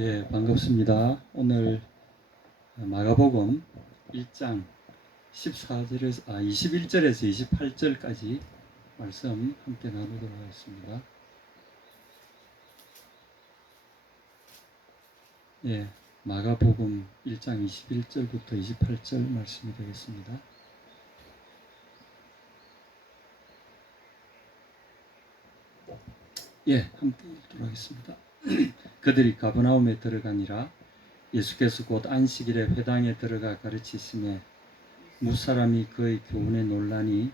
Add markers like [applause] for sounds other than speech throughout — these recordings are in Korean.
예, 반갑습니다. 오늘 마가복음 1장 14절에서 아 21절에서 28절까지 말씀 함께 나누도록 하겠습니다. 예, 마가복음 1장 21절부터 28절 말씀이 되겠습니다. 예, 함께 읽도록 하겠습니다. [clears throat] 그들이 가버나움에 들어가니라. 예수께서 곧 안식일에 회당에 들어가 가르치심에 무사람이 그의 교훈에 놀라니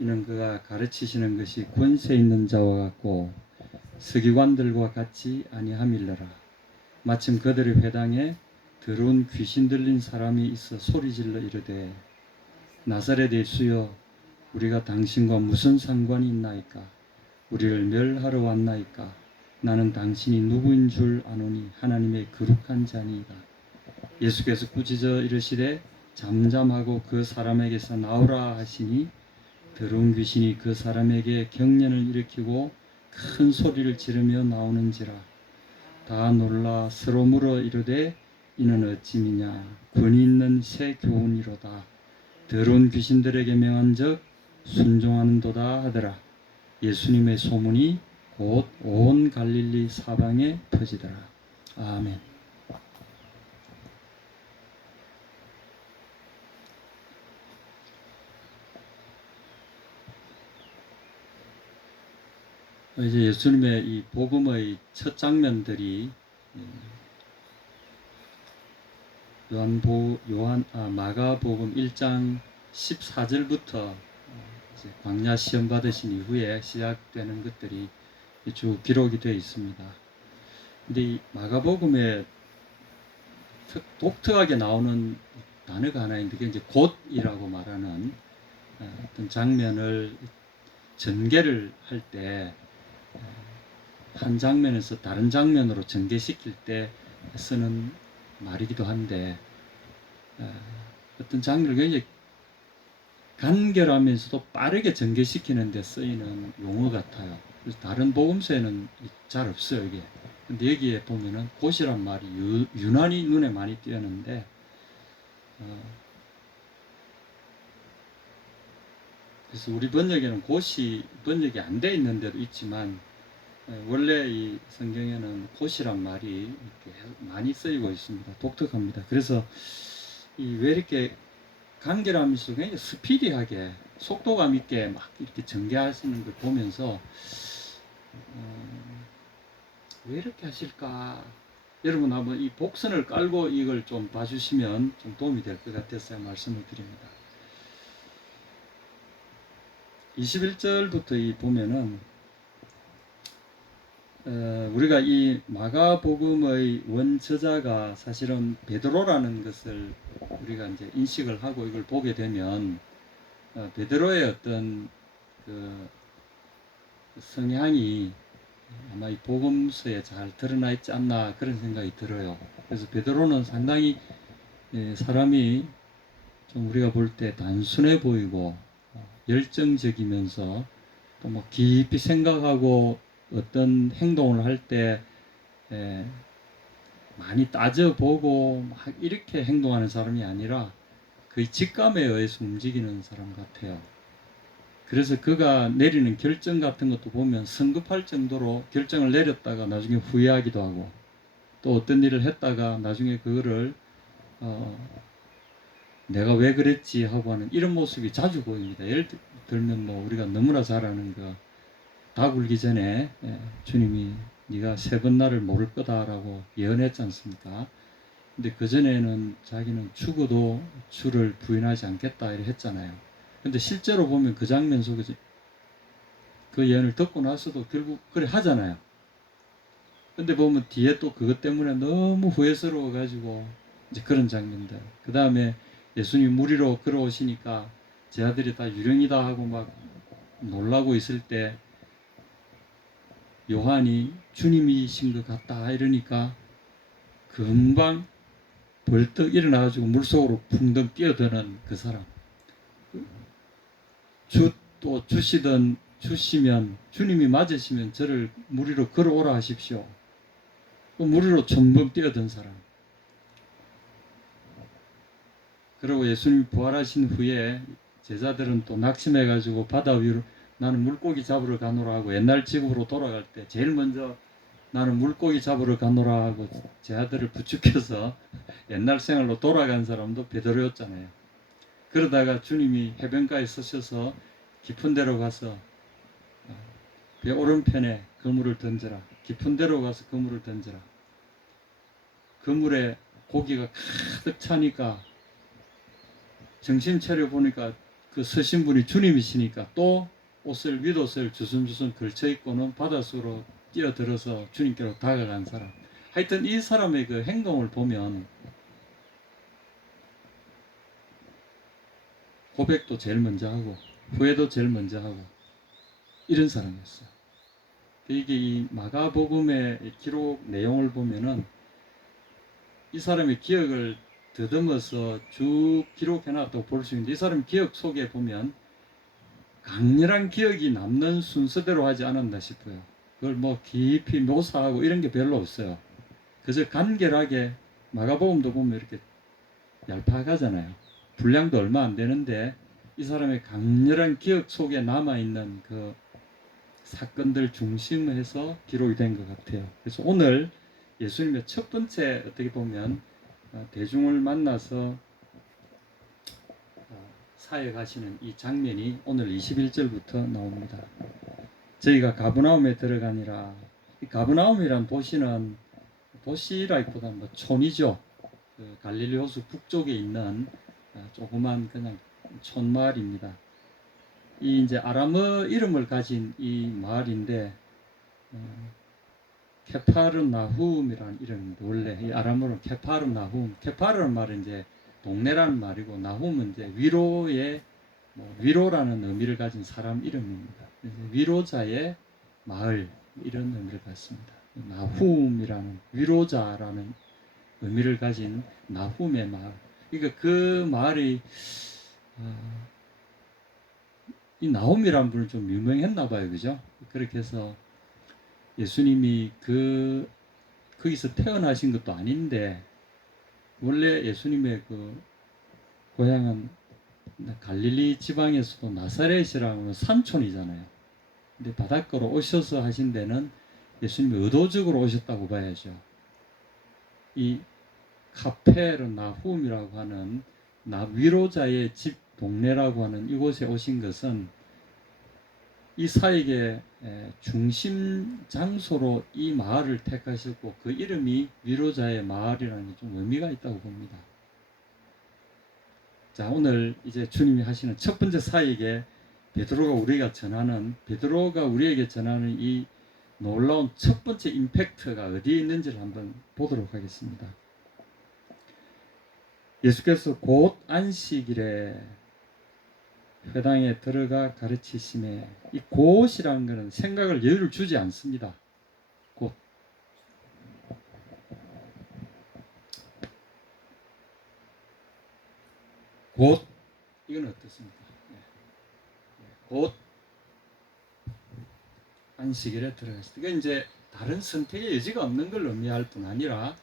이는 그가 가르치시는 것이 권세 있는 자와 같고 서기관들과 같이 아니함일러라. 마침 그들의 회당에 더러운 귀신 들린 사람이 있어 소리질러 이르되 나사렛 예수여 우리가 당신과 무슨 상관이 있나이까? 우리를 멸하러 왔나이까 나는 당신이 누구인 줄 아노니 하나님의 거룩한 자니이다. 예수께서 꾸짖어 이르시되 잠잠하고 그 사람에게서 나오라 하시니 더러운 귀신이 그 사람에게 경련을 일으키고 큰 소리를 지르며 나오는지라. 다 놀라 서로 물어 이르되 이는 어찌미냐? 권위 있는 새 교훈이로다. 더러운 귀신들에게 명한 즉 순종하는도다 하더라. 예수님의 소문이 곧 온 갈릴리 사방에 퍼지더라. 아멘. 이제 예수님의 이 복음의 첫 장면들이 요한보 요한 아, 마가복음 1장 14절부터 이제 광야 시험 받으신 이후에 시작되는 것들이 쭉 기록이 되어 있습니다. 근데 이 마가복음에 특, 독특하게 나오는 단어가 하나 있는데 그게 이제 곧이라고 말하는 어, 어떤 장면을 전개를 할 때 한 장면에서 다른 장면으로 전개시킬 때 쓰는 말이기도 한데 어, 어떤 장면을 굉장히 간결하면서도 빠르게 전개시키는 데 쓰이는 용어 같아요. 그래서 다른 복음서에는 잘 없어요, 이게. 근데 여기에 보면은 곧이란 말이 유, 유난히 눈에 많이 띄었는데, 어, 그래서 우리 번역에는 곧이 번역이 안 돼 있는 데도 있지만, 어, 원래 이 성경에는 곧이란 말이 많이 쓰이고 있습니다. 독특합니다. 그래서 이왜 이렇게 간결하면서 굉장히 스피디하게 속도감 있게 막 이렇게 전개하시는 걸 보면서 어, 왜 이렇게 하실까? 여러분 한번 이 복선을 깔고 이걸 좀 봐주시면 좀 도움이 될 것 같아서 말씀을 드립니다. 21절부터 이 보면은 어, 우리가 이 마가복음의 원저자가 사실은 베드로라는 것을 우리가 이제 인식을 하고 이걸 보게 되면 어, 베드로의 어떤 그 성향이 아마 이 복음서에 잘 드러나 있지 않나 그런 생각이 들어요. 그래서 베드로는 상당히 예, 사람이 좀 우리가 볼 때 단순해 보이고 어, 열정적이면서 또 뭐 깊이 생각하고 어떤 행동을 할 때 많이 따져보고 막 이렇게 행동하는 사람이 아니라 거의 직감에 의해서 움직이는 사람 같아요. 그래서 그가 내리는 결정 같은 것도 보면 성급할 정도로 결정을 내렸다가 나중에 후회하기도 하고 또 어떤 일을 했다가 나중에 그거를 어 내가 왜 그랬지 하고 하는 이런 모습이 자주 보입니다. 예를 들면 뭐 우리가 너무나 잘 아는 그다 굴기 전에 예, 주님이 네가 세 번 나를 모를 거다라고 예언했지 않습니까? 근데 그 전에는 자기는 죽어도 주를 부인하지 않겠다 이렇게 했잖아요. 근데 실제로 보면 그 장면 속에서 그 예언을 듣고 나서도 결국 그래 하잖아요. 근데 보면 뒤에 또 그것 때문에 너무 후회스러워 가지고 이제 그런 장면들. 그 다음에 예수님 무리로 걸어오시니까 제 아들이 다 유령이다 하고 막 놀라고 있을 때 요한이 주님이신 것 같다 이러니까 금방 벌떡 일어나가지고 물속으로 풍덩 뛰어드는 그 사람. 주 또 주시던 주시면 주님이 맞으시면 저를 무리로 걸어오라 하십시오. 또 물으로 첨벙 뛰어든 사람. 그리고 예수님이 부활하신 후에 제자들은 또 낙심해가지고 바다 위로 나는 물고기 잡으러 가노라 하고 옛날 지구로 돌아갈 때 제일 먼저 나는 물고기 잡으러 가노라 하고 제 아들을 부축해서 [laughs] 옛날 생활로 돌아간 사람도 베드로였잖아요. 그러다가 주님이 해변가에 서셔서 깊은 데로 가서 어, 배 오른편에 그물을 던져라. 깊은 데로 가서 그물을 던져라. 그물에 고기가 가득 차니까 정신 차려 보니까 그 서신 분이 주님이시니까 또 옷을 윗옷을 주섬주섬 걸쳐 입고는 바닷속으로 뛰어들어서 주님께로 다가간 사람. 하여튼 이 사람의 그 행동을 보면 고백도 제일 먼저 하고 후회도 제일 먼저 하고 이런 사람이었어요. 이게 이 마가복음의 기록 내용을 보면은 이 사람의 기억을 더듬어서 쭉 기록해놨다고 볼 수 있는데 이 사람 기억 속에 보면 강렬한 기억이 남는 순서대로 하지 않았나 싶어요. 그걸 뭐 깊이 묘사하고 이런 게 별로 없어요. 그저 간결하게 마가복음도 보면 이렇게 얄팍하잖아요. 분량도 얼마 안 되는데 이 사람의 강렬한 기억 속에 남아 있는 그 사건들 중심해서 기록이 된 것 같아요. 그래서 오늘 예수님의 첫 번째 어떻게 보면 어, 대중을 만나서 어, 사역하시는 이 장면이 오늘 21절부터 나옵니다. 저희가 가브나움에 들어가니라 이 가브나움이란 도시는 도시라기보다는 뭐 촌이죠. 그 갈릴리 호수 북쪽에 있는 어, 조그만 그냥 촌마을입니다. 이 이제 아람어 이름을 가진 이 마을인데 어, 케파르 나훔이라는 이름인데 원래 이 아람어로 케파르 나훔 케파르는 말은 이제 동네라는 말이고 나훔은 이제 위로의 뭐 위로라는 의미를 가진 사람 이름입니다. 위로자의 마을 이런 의미를 갖습니다. 나훔이라는 위로자라는 의미를 가진 나훔의 마을. 그러니까 그 마을이 어, 이 나홈이라는 분은 좀 유명했나 봐요, 그죠? 그렇게 해서 예수님이 그 거기서 태어나신 것도 아닌데 원래 예수님의 그 고향은 갈릴리 지방에서도 나사렛이라는 산촌이잖아요. 근데 바닷가로 오셔서 하신 데는 예수님이 의도적으로 오셨다고 봐야죠. 이 카페르 나 훔이라고 하는 나 위로자의 집 동네라고 하는 이곳에 오신 것은 이 사역의 에, 중심 장소로 이 마을을 택하셨고 그 이름이 위로자의 마을이라는 게 좀 의미가 있다고 봅니다. 자 오늘 이제 주님이 하시는 첫 번째 사역에 베드로가 우리가 전하는 베드로가 우리에게 전하는 이 놀라운 첫 번째 임팩트가 어디에 있는지를 한번 보도록 하겠습니다. 예수께서 곧 안식일에 회당에 들어가 가르치심에 이 곧이라는 것은 생각을 여유를 주지 않습니다. 곧. 곧 이건 어떻습니까? 예. 예, 곧 안식일에 들어갔을 때 이게 이제 다른 선택의 여지가 없는 걸 의미할 뿐 아니라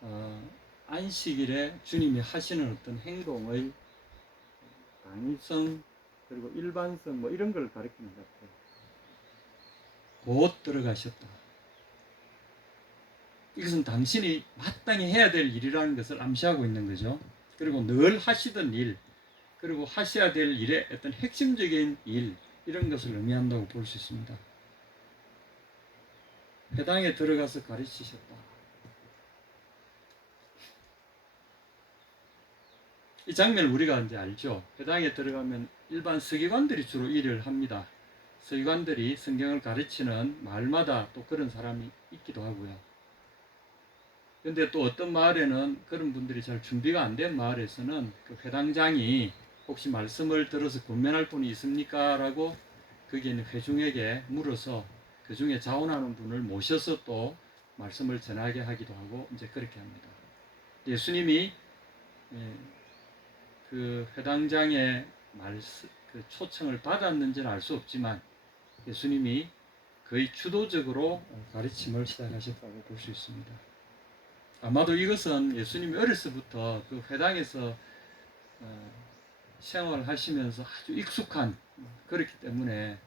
어, 안식일에 주님이 하시는 어떤 행동의 당위성 그리고 일반성 뭐 이런 걸 가리키는 것 같아요. 곧 들어가셨다. 이것은 당신이 마땅히 해야 될 일이라는 것을 암시하고 있는 거죠. 그리고 늘 하시던 일, 그리고 하셔야 될 일의 어떤 핵심적인 일, 이런 것을 의미한다고 볼 수 있습니다. 회당에 들어가서 가르치셨다. 이 장면을 우리가 이제 알죠. 회당에 들어가면 일반 서기관들이 주로 일을 합니다. 서기관들이 성경을 가르치는 마을마다 또 그런 사람이 있기도 하고요. 근데 또 어떤 마을에는 그런 분들이 잘 준비가 안 된 마을에서는 그 회당장이 혹시 말씀을 들어서 권면할 분이 있습니까? 라고 거기에 있는 회중에게 물어서 그 중에 자원하는 분을 모셔서 또 말씀을 전하게 하기도 하고 이제 그렇게 합니다. 예수님이 예, 그 회당장의 말씀, 그 초청을 받았는지는 알 수 없지만 예수님이 거의 주도적으로 가르침을 시작하셨다고 볼 수 있습니다. 아마도 이것은 예수님이 어려서부터 그 회당에서 어, 생활하시면서 아주 익숙한 그렇기 때문에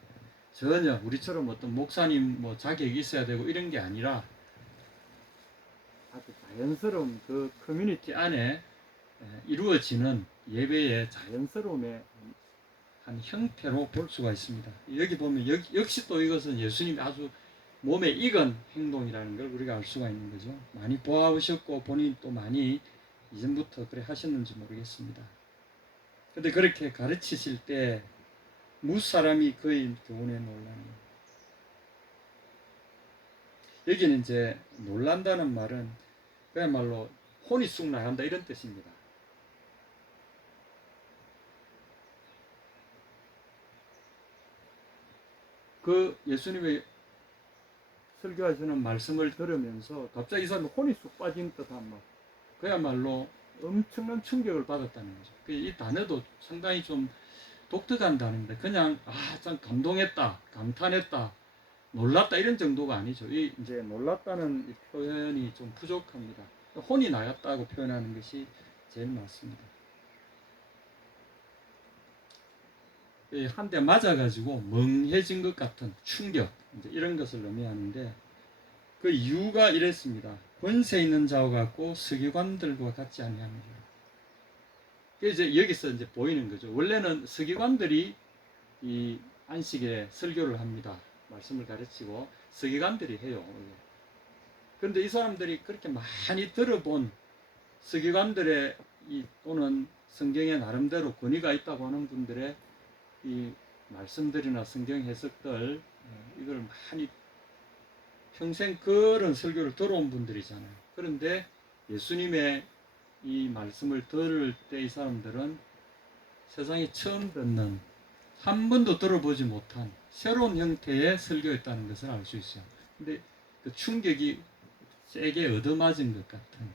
전혀 우리처럼 어떤 목사님 뭐 자격이 있어야 되고 이런 게 아니라 아주 자연스러운 그 커뮤니티 안에 에, 이루어지는 예배의 자연스러움의 한 형태로 볼 수가 있습니다. 여기 보면 역, 역시 또 이것은 예수님이 아주 몸에 익은 행동이라는 걸 우리가 알 수가 있는 거죠. 많이 보아오셨고 본인 또 많이 이전부터 그래 하셨는지 모르겠습니다. 근데 그렇게 가르치실 때 무사람이 그의 교훈에 놀라니 여기는 이제 놀란다는 말은 그야말로 혼이 쑥 나간다 이런 뜻입니다. 그 예수님의 설교하시는 말씀을 들으면서 갑자기 이 사람이 혼이 쑥 빠진 듯한 막 그야말로 엄청난 충격을 받았다는 거죠. 그이 단어도 상당히 좀 독특한 단어인데 그냥 아 참 감동했다, 감탄했다, 놀랐다 이런 정도가 아니죠. 이 이제 놀랐다는 이 표현이 좀 부족합니다. 혼이 나갔다고 표현하는 것이 제일 맞습니다. 한 대 맞아가지고 멍해진 것 같은 충격 이런 것을 의미하는데 그 이유가 이랬습니다. 권세 있는 자와 같고 서기관들과 같지. 그 이제 여기서 이제 보이는 거죠. 원래는 서기관들이 이 안식일에 설교를 합니다. 말씀을 가르치고 서기관들이 해요. 그런데 이 사람들이 그렇게 많이 들어본 서기관들의 이 또는 성경에 나름대로 권위가 있다고 하는 분들의 이 말씀들이나 성경 해석들 어, 이걸 많이 평생 그런 설교를 들어온 분들이잖아요. 그런데 예수님의 이 말씀을 들을 때 이 사람들은 세상에 처음 듣는 한 번도 들어보지 못한 새로운 형태의 설교였다는 것을 알 수 있어요. 근데 그 충격이 세게 얻어맞은 것 같은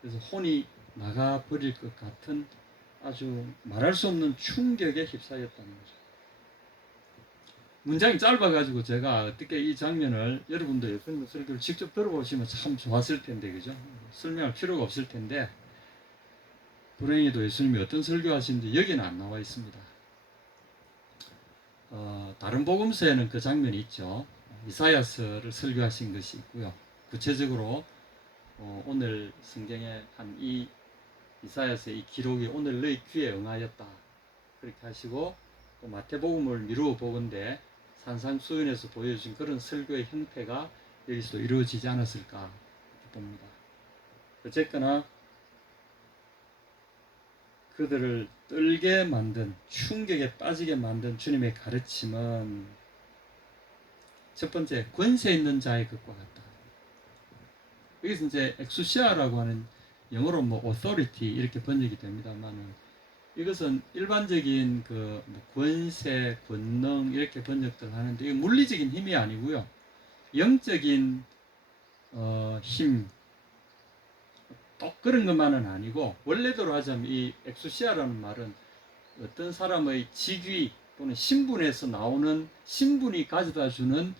그래서 혼이 나가버릴 것 같은 아주 말할 수 없는 충격에 휩싸였다는 거죠. 문장이 짧아가지고 제가 어떻게 이 장면을 여러분도 예수님의 설교를 직접 들어보시면 참 좋았을 텐데 그죠? 설명할 필요가 없을 텐데 불행히도 예수님이 어떤 설교하시는지 여기는 안 나와 있습니다. 어, 다른 복음서에는 그 장면이 있죠. 이사야서를 설교하신 것이 있고요. 구체적으로 어, 오늘 성경에 한 이 이사야서의 이 기록이 오늘 너희 귀에 응하였다. 그렇게 하시고 또 마태복음을 미루어 보건대 산상수훈에서 보여주신 그런 설교의 형태가 여기서도 이루어지지 않았을까 봅니다. 어쨌거나 그들을 떨게 만든 충격에 빠지게 만든 주님의 가르침은 첫 번째 권세 있는 자의 것과 같다. 여기서 이제 엑수시아라고 하는 영어로 뭐 authority 이렇게 번역이 됩니다만은 이것은 일반적인 그뭐 권세, 권능 이렇게 번역들 하는데 이게 물리적인 힘이 아니고요. 영적인 어, 힘, 또 그런 것만은 아니고 원래대로 하자면 이 엑수시아라는 말은 어떤 사람의 직위 또는 신분에서 나오는 신분이 가져다 주는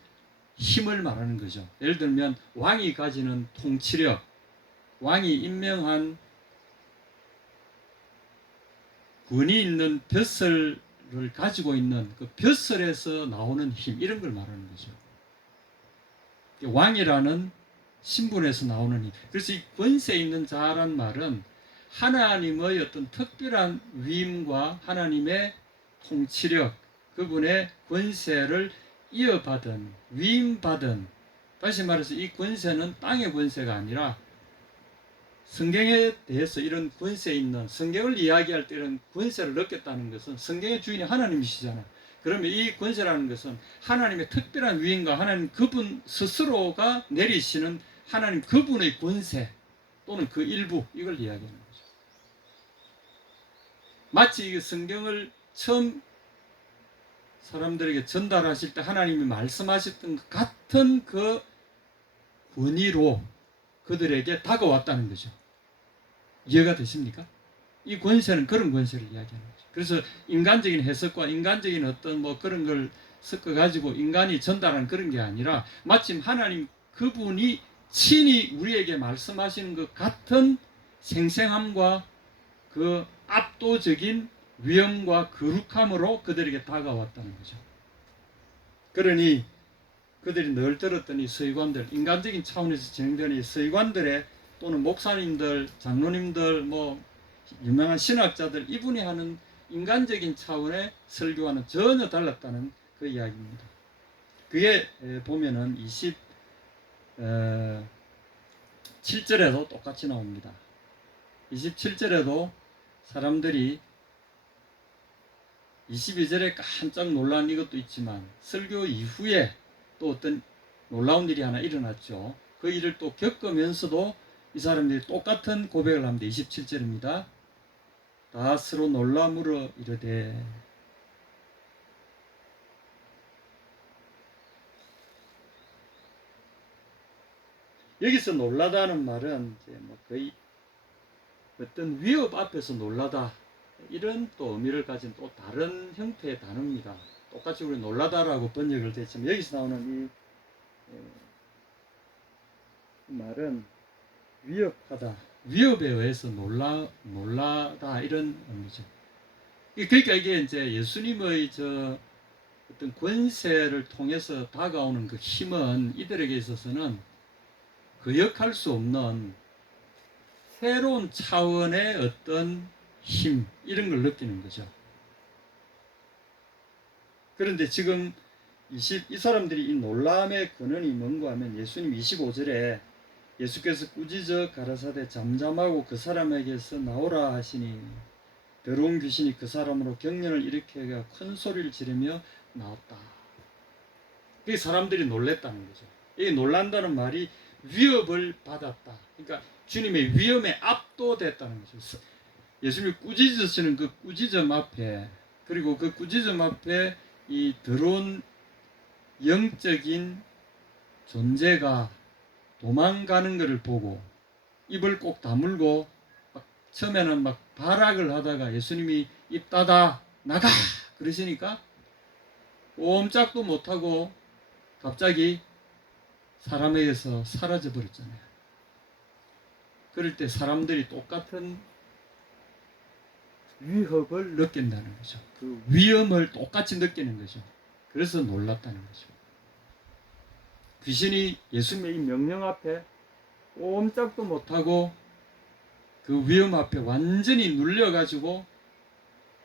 힘을 말하는 거죠. 예를 들면 왕이 가지는 통치력, 왕이 임명한 권위 있는 벼슬을 가지고 있는 그 벼슬에서 나오는 힘 이런 걸 말하는 거죠. 왕이라는 신분에서 나오는 힘. 그래서 이 권세 있는 자란 말은 하나님의 어떤 특별한 위임과 하나님의 통치력, 그분의 권세를 이어받은 위임받은 다시 말해서 이 권세는 땅의 권세가 아니라 성경에 대해서 이런 권세 있는 성경을 이야기할 때 이런 권세를 느꼈다는 것은 성경의 주인이 하나님이시잖아요. 그러면 이 권세라는 것은 하나님의 특별한 위인과 하나님 그분 스스로가 내리시는 하나님 그분의 권세 또는 그 일부 이걸 이야기하는 거죠. 마치 이 성경을 처음 사람들에게 전달하실 때 하나님이 말씀하셨던 것 같은 그 권위로 그들에게 다가왔다는 거죠. 이해가 되십니까? 이 권세는 그런 권세를 이야기하는 거죠. 그래서 인간적인 해석과 인간적인 어떤 뭐 그런 걸 섞어 가지고 인간이 전달하는 그런 게 아니라 마침 하나님 그분이 친히 우리에게 말씀하시는 것 같은 생생함과 그 압도적인 위엄과 거룩함으로 그들에게 다가왔다는 거죠. 그러니 그들이 늘 들었던 이 서기관들, 인간적인 차원에서 진행되는 이 서기관들의 또는 목사님들, 장로님들, 뭐 유명한 신학자들 이분이 하는 인간적인 차원의 설교와는 전혀 달랐다는 그 이야기입니다. 그게 에, 보면은 27절에도 똑같이 나옵니다. 27절에도 사람들이 22절에 깜짝 놀란 이것도 있지만 설교 이후에 또 어떤 놀라운 일이 하나 일어났죠. 그 일을 또 겪으면서도 이 사람들이 똑같은 고백을 합니다. 27절입니다. 다 서로 놀라물어 이르되 여기서 놀라다는 말은 이제 뭐 거의 어떤 위협 앞에서 놀라다 이런 또 의미를 가진 또 다른 형태의 단어입니다. 똑같이 우리 놀라다라고 번역을 됐지만 여기서 나오는 이 에, 말은 위협하다, 위협에 의해서 놀라 놀라다 이런 의미죠. 이- 그러니까 이게 이제 예수님의 저 어떤 권세를 통해서 다가오는 그 힘은 이들에게 있어서는 거역할 수 없는 새로운 차원의 어떤 힘 이런 걸 느끼는 거죠. 그런데 지금 20, 이 사람들이 이 놀람의 근원이 뭔가 하면 예수님 25절에 예수께서 꾸짖어 가라사대 잠잠하고 그 사람에게서 나오라 하시니 더러운 귀신이 그 사람으로 경련을 일으켜가 큰 소리를 지르며 나왔다. 그 사람들이 놀랬다는 거죠. 이 놀란다는 말이 위협을 받았다. 그러니까 주님의 위험에 압도됐다는 거죠. 예수님이 꾸짖으시는 그 꾸짖음 앞에 그리고 그 꾸짖음 앞에 이 더러운 영적인 존재가 도망가는 것을 보고 입을 꼭 다물고 막 처음에는 막 발악을 하다가 예수님이 입 닫아 나가 그러시니까 꼼짝도 못하고 갑자기 사람에게서 사라져 버렸잖아요. 그럴 때 사람들이 똑같은 위협을 느낀다는 거죠. 그 위험을 똑같이 느끼는 거죠. 그래서 놀랐다는 거죠. 귀신이 예수님의 이 명령 앞에 꼼짝도 못하고 그 위험 앞에 완전히 눌려가지고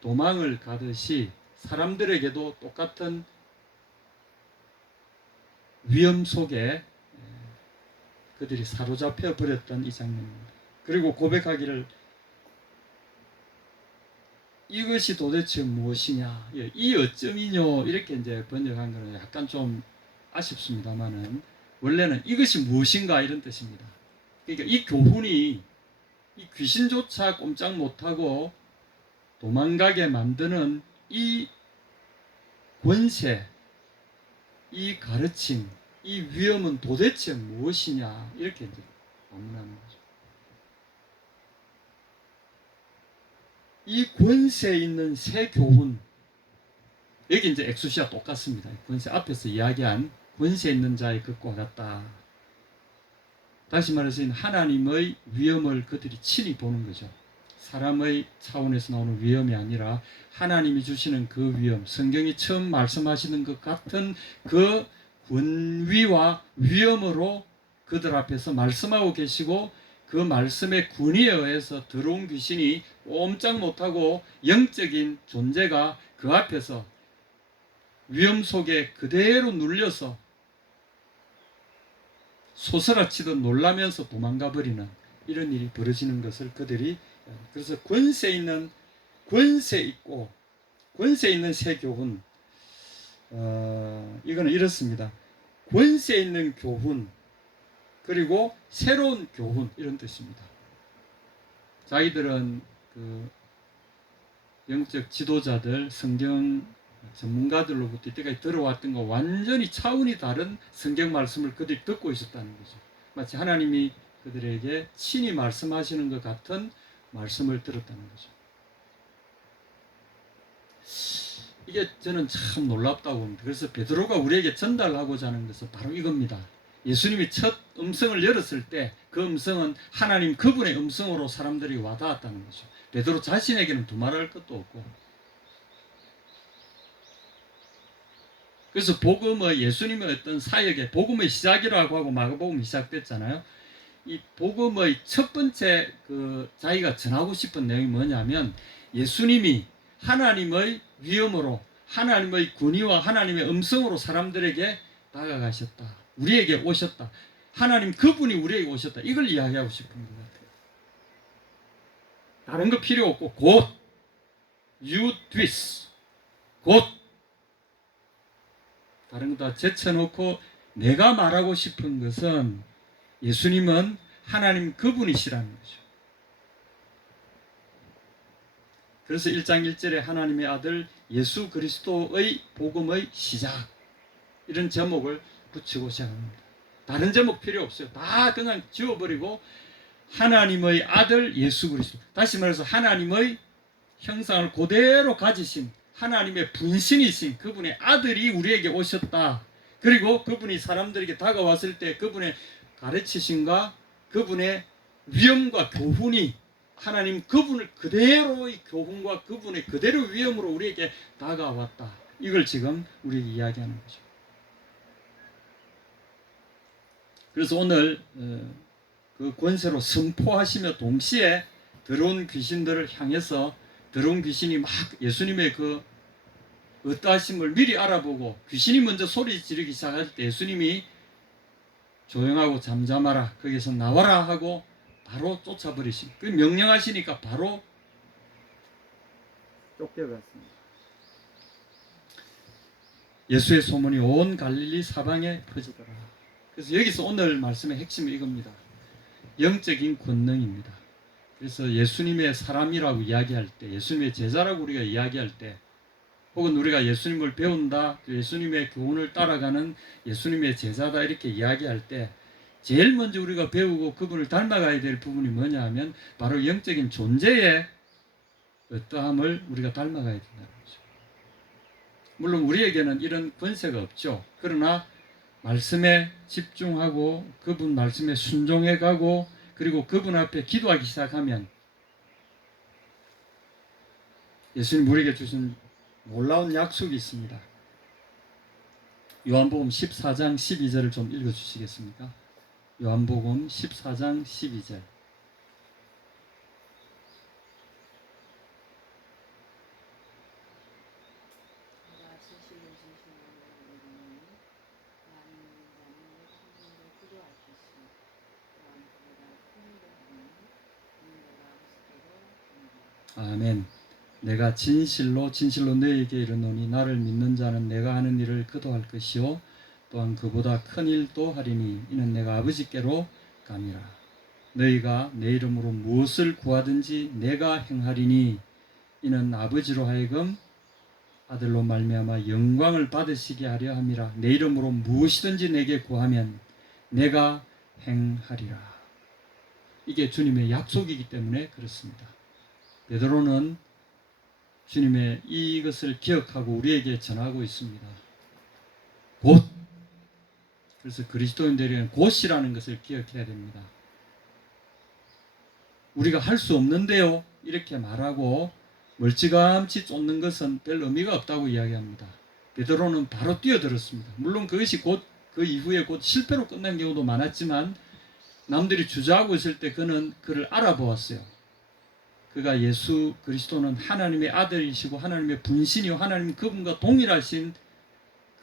도망을 가듯이 사람들에게도 똑같은 위험 속에 에, 그들이 사로잡혀 버렸던 이 장면입니다. 그리고 고백하기를 이것이 도대체 무엇이냐, 예, 이 어쩌미뇨 이렇게 이제 번역한 거는 약간 좀 아쉽습니다만은 원래는 이것이 무엇인가 이런 뜻입니다. 그러니까 이 교훈이 이 귀신조차 꼼짝 못하고 도망가게 만드는 이 권세, 이 가르침, 이 위험은 도대체 무엇이냐 이렇게 이제 반문하는 거죠. 이 권세 있는 새 교훈 여기 이제 엑수시아 똑같습니다. 권세 앞에서 이야기한 권세 있는 자의 것과 같다. 다시 말해서 하나님의 위험을 그들이 친히 보는 거죠. 사람의 차원에서 나오는 위험이 아니라 하나님이 주시는 그 위험, 성경이 처음 말씀하시는 것 같은 그 권위와 위험으로 그들 앞에서 말씀하고 계시고 그 말씀의 군의에 의해서 들어온 귀신이 꼼짝 못하고 영적인 존재가 그 앞에서 위험 속에 그대로 눌려서 소스라치듯 놀라면서 도망가 버리는 이런 일이 벌어지는 것을 그들이 그래서 권세 있는 권세 있고 권세 있는 새 교훈 어, 이거는 이렇습니다. 권세 있는 교훈 그리고 새로운 교훈 이런 뜻입니다. 자기들은 그 영적 지도자들 성경 전문가들로부터 이때까지 들어왔던 거 완전히 차원이 다른 성경 말씀을 그들이 듣고 있었다는 거죠. 마치 하나님이 그들에게 친히 말씀하시는 것 같은 말씀을 들었다는 거죠. 이게 저는 참 놀랍다고 봅니다. 그래서 베드로가 우리에게 전달하고자 하는 것은 바로 이겁니다. 예수님이 첫 음성을 열었을 때 그 음성은 하나님 그분의 음성으로 사람들이 와닿았다는 거죠. 베드로 자신에게는 두말할 것도 없고 그래서 복음의 예수님의 어떤 사역의 복음의 시작이라고 하고 마가복음이 시작됐잖아요. 이 복음의 첫 번째 그 자기가 전하고 싶은 내용이 뭐냐면 예수님이 하나님의 위엄으로 하나님의 군의와 하나님의 음성으로 사람들에게 다가가셨다. 우리에게 오셨다. 하나님 그분이 우리에게 오셨다. 이걸 이야기하고 싶은 것 같아요. 다른 거 필요 없고 곧 this 곧 다른 거 다 제쳐놓고 내가 말하고 싶은 것은 예수님은 하나님 그분이시라는 거죠. 그래서 1장 1절에 하나님의 아들 예수 그리스도의 복음의 시작 이런 제목을 붙이고 시작합니다. 다른 제목 필요 없어요. 다 그냥 지워버리고 하나님의 아들 예수 그리스도. 다시 말해서 하나님의 형상을 그대로 가지신 하나님의 분신이신 그분의 아들이 우리에게 오셨다. 그리고 그분이 사람들에게 다가왔을 때 그분의 가르치심과 그분의 위엄과 교훈이 하나님 그분을 그대로의 교훈과 그분의 그대로 위엄으로 우리에게 다가왔다. 이걸 지금 우리에게 이야기하는 거죠. 그래서 오늘 어, 그 권세로 선포하시며 동시에 들어온 귀신들을 향해서 들어온 귀신이 막 예수님의 그 어떠하심을 미리 알아보고 귀신이 먼저 소리 지르기 시작할 때 예수님이 조용하고 잠잠하라 거기서 나와라 하고 바로 쫓아버리신 그 명령하시니까 바로 쫓겨갔습니다. 예수의 소문이 온 갈릴리 사방에 퍼지더라. 그래서 여기서 오늘 말씀의 핵심은 이겁니다. 영적인 권능입니다. 그래서 예수님의 사람이라고 이야기할 때, 예수님의 제자라고 우리가 이야기할 때, 혹은 우리가 예수님을 배운다, 예수님의 교훈을 따라가는 예수님의 제자다 이렇게 이야기할 때, 제일 먼저 우리가 배우고 그분을 닮아가야 될 부분이 뭐냐 하면 바로 영적인 존재의 어떠함을 우리가 닮아가야 된다는 거죠. 물론 우리에게는 이런 권세가 없죠. 그러나 말씀에 집중하고 그분 말씀에 순종해 가고 그리고 그분 앞에 기도하기 시작하면 예수님 우리에게 주신 놀라운 약속이 있습니다. 요한복음 14장 12절을 좀 읽어 주시겠습니까? 요한복음 14장 12절. 내가 진실로 진실로 너희를 나는 나는 성령을 기도할 것이 또한 그보다 큰 일을 하니 이는 내가 아멘. 내가 진실로 진실로 너희에게 이르노니 나를 믿는 자는 내가 하는 일을 그도 할 것이요 또한 그보다 큰 일도 하리니 이는 내가 아버지께로 감이라. 너희가 내 이름으로 무엇을 구하든지 내가 행하리니 이는 아버지로 하여금 아들로 말미암아 영광을 받으시게 하려 함이라. 내 이름으로 무엇이든지 내게 구하면 내가 행하리라. 이게 주님의 약속이기 때문에 그렇습니다. 베드로는 주님의 이것을 기억하고 우리에게 전하고 있습니다. 곧 그래서 그리스도인들에게는 곧이라는 것을 기억해야 됩니다. 우리가 할 수 없는데요. 이렇게 말하고 멀찌감치 쫓는 것은 별 의미가 없다고 이야기합니다. 베드로는 바로 뛰어들었습니다. 물론 그것이 곧 그 이후에 곧 실패로 끝난 경우도 많았지만 남들이 주저하고 있을 때 그는 그를 알아보았어요. 그가 예수 그리스도는 하나님의 아들이시고 하나님의 분신이요 하나님 그분과 동일하신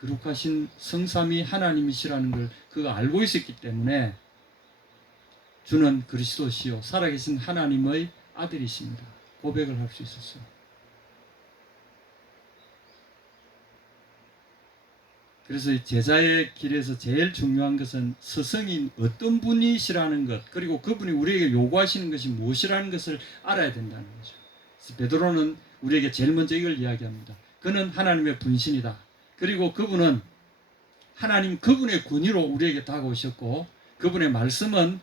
거룩하신 성삼이 하나님이시라는 걸 그가 알고 있었기 때문에 주는 그리스도시요 살아계신 하나님의 아들이십니다. 고백을 할 수 있었어요. 그래서 이 제자의 길에서 제일 중요한 것은 스승인 어떤 분이시라는 것 그리고 그분이 우리에게 요구하시는 것이 무엇이라는 것을 알아야 된다는 거죠. 베드로는 우리에게 제일 먼저 이걸 이야기합니다. 그는 하나님의 분신이다. 그리고 그분은 하나님 그분의 군의로 우리에게 다가오셨고 그분의 말씀은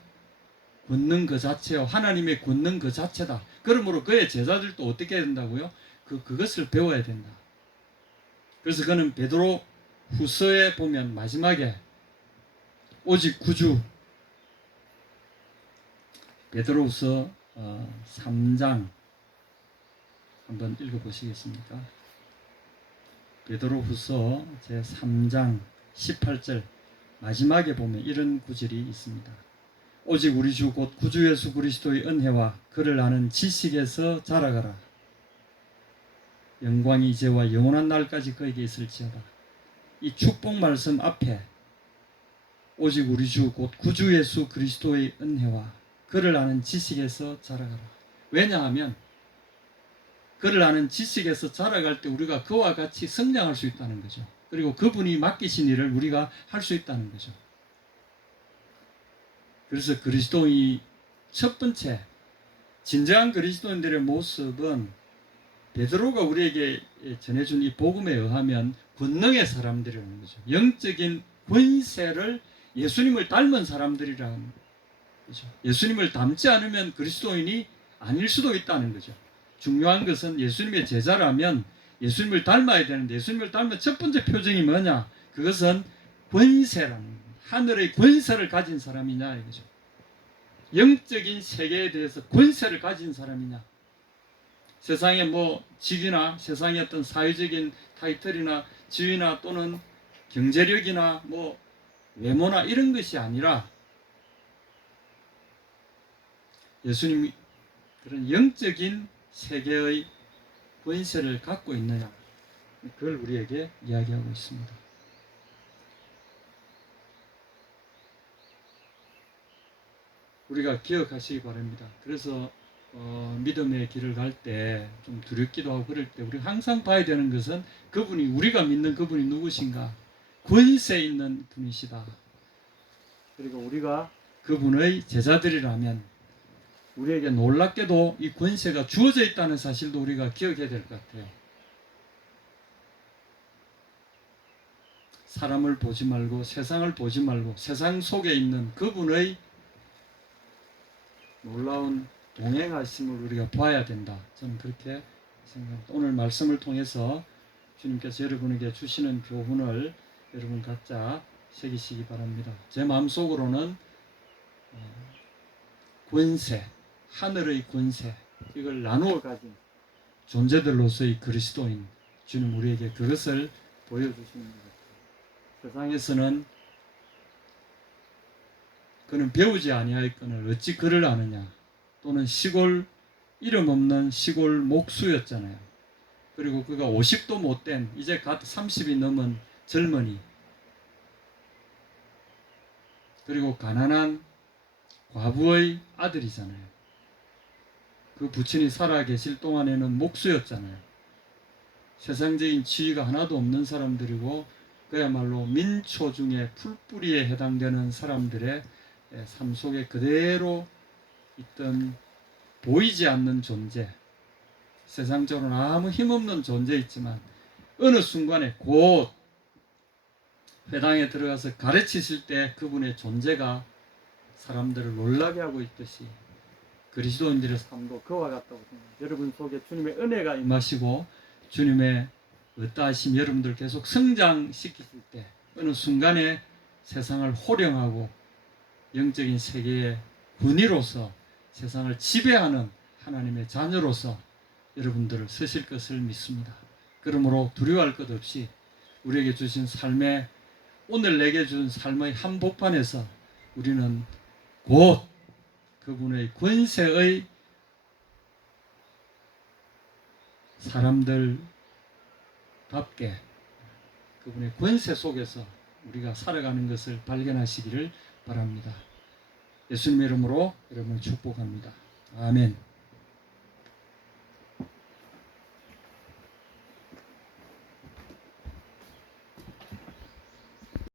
권능 그 자체요 하나님의 권능 그 자체다. 그러므로 그의 제자들도 어떻게 해야 된다고요? 그 그것을 배워야 된다. 그래서 그는 베드로 후서에 보면 마지막에 오직 구주 베드로후서 어, 3장 한번 읽어보시겠습니까? 베드로후서 제 3장 18절 마지막에 보면 이런 구절이 있습니다. 오직 우리 주 곧 구주 예수 그리스도의 은혜와 그를 아는 지식에서 자라가라. 영광이 이제와 영원한 날까지 그에게 있을지어다. 이 축복 말씀 앞에 오직 우리 주 곧 구주 예수 그리스도의 은혜와 그를 아는 지식에서 자라가라. 왜냐하면 그를 아는 지식에서 자라갈 때 우리가 그와 같이 성장할 수 있다는 거죠. 그리고 그분이 맡기신 일을 우리가 할 수 있다는 거죠. 그래서 그리스도의 첫 번째 진정한 그리스도인들의 모습은 베드로가 우리에게 전해준 이 복음에 의하면 권능의 사람들이라는 거죠. 영적인 권세를 예수님을 닮은 사람들이라는 거죠. 예수님을 닮지 않으면 그리스도인이 아닐 수도 있다는 거죠. 중요한 것은 예수님의 제자라면 예수님을 닮아야 되는데 예수님을 닮은 첫 번째 표정이 뭐냐? 그것은 권세라는 거예요. 하늘의 권세를 가진 사람이냐 이거죠. 영적인 세계에 대해서 권세를 가진 사람이냐. 세상에 뭐 직이나 세상의 어떤 사회적인 타이틀이나 지위나 또는 경제력이나 뭐 외모나 이런 것이 아니라 예수님이 그런 영적인 세계의 권세를 갖고 있느냐 그걸 우리에게 이야기하고 있습니다. 우리가 기억하시기 바랍니다. 그래서 어, 믿음의 길을 갈 때 좀 두렵기도 하고 그럴 때 우리 항상 봐야 되는 것은 그분이 우리가 믿는 그분이 누구신가 권세 있는 분이시다. 그리고 우리가 그분의 제자들이라면 우리에게 놀랍게도 이 권세가 주어져 있다는 사실도 우리가 기억해야 될 것 같아요. 사람을 보지 말고 세상을 보지 말고 세상 속에 있는 그분의 놀라운 동행하심을 우리가 봐야 된다. 저는 그렇게 생각합니다. 오늘 말씀을 통해서 주님께서 여러분에게 주시는 교훈을 여러분 각자 새기시기 바랍니다. 제 마음속으로는 어, 권세, 하늘의 권세 이걸 나누어 가진 존재들로서의 그리스도인 주님 우리에게 그것을 보여주시는 것 같아요. 세상에서는 그는 배우지 아니하였거늘 어찌 그를 아느냐 또는 시골 이름 없는 시골 목수였잖아요. 그리고 그가 50도 못 된 이제 갓 30이 넘은 젊은이 그리고 가난한 과부의 아들이잖아요. 그 부친이 살아 계실 동안에는 목수였잖아요. 세상적인 지위가 하나도 없는 사람들이고 그야말로 민초 중에 풀뿌리에 해당되는 사람들의 삶 속에 그대로 있던 보이지 않는 존재, 세상적으로는 아무 힘없는 존재있지만 어느 순간에 곧 회당에 들어가서 가르치실 때 그분의 존재가 사람들을 놀라게 하고 있듯이 그리스도인들의 삶도 그와 같다고 생각합니다. 여러분 속에 주님의 은혜가 임하시고 주님의 어떠하심 여러분들 계속 성장시키실 때 어느 순간에 세상을 호령하고 영적인 세계의 군의로서 세상을 지배하는 하나님의 자녀로서 여러분들을 쓰실 것을 믿습니다. 그러므로 두려워할 것 없이 우리에게 주신 삶의 오늘 내게 준 삶의 한복판에서 우리는 곧 그분의 권세의 사람들답게 그분의 권세 속에서 우리가 살아가는 것을 발견하시기를 바랍니다. 예수님의 이름으로 여러분을 축복합니다. 아멘.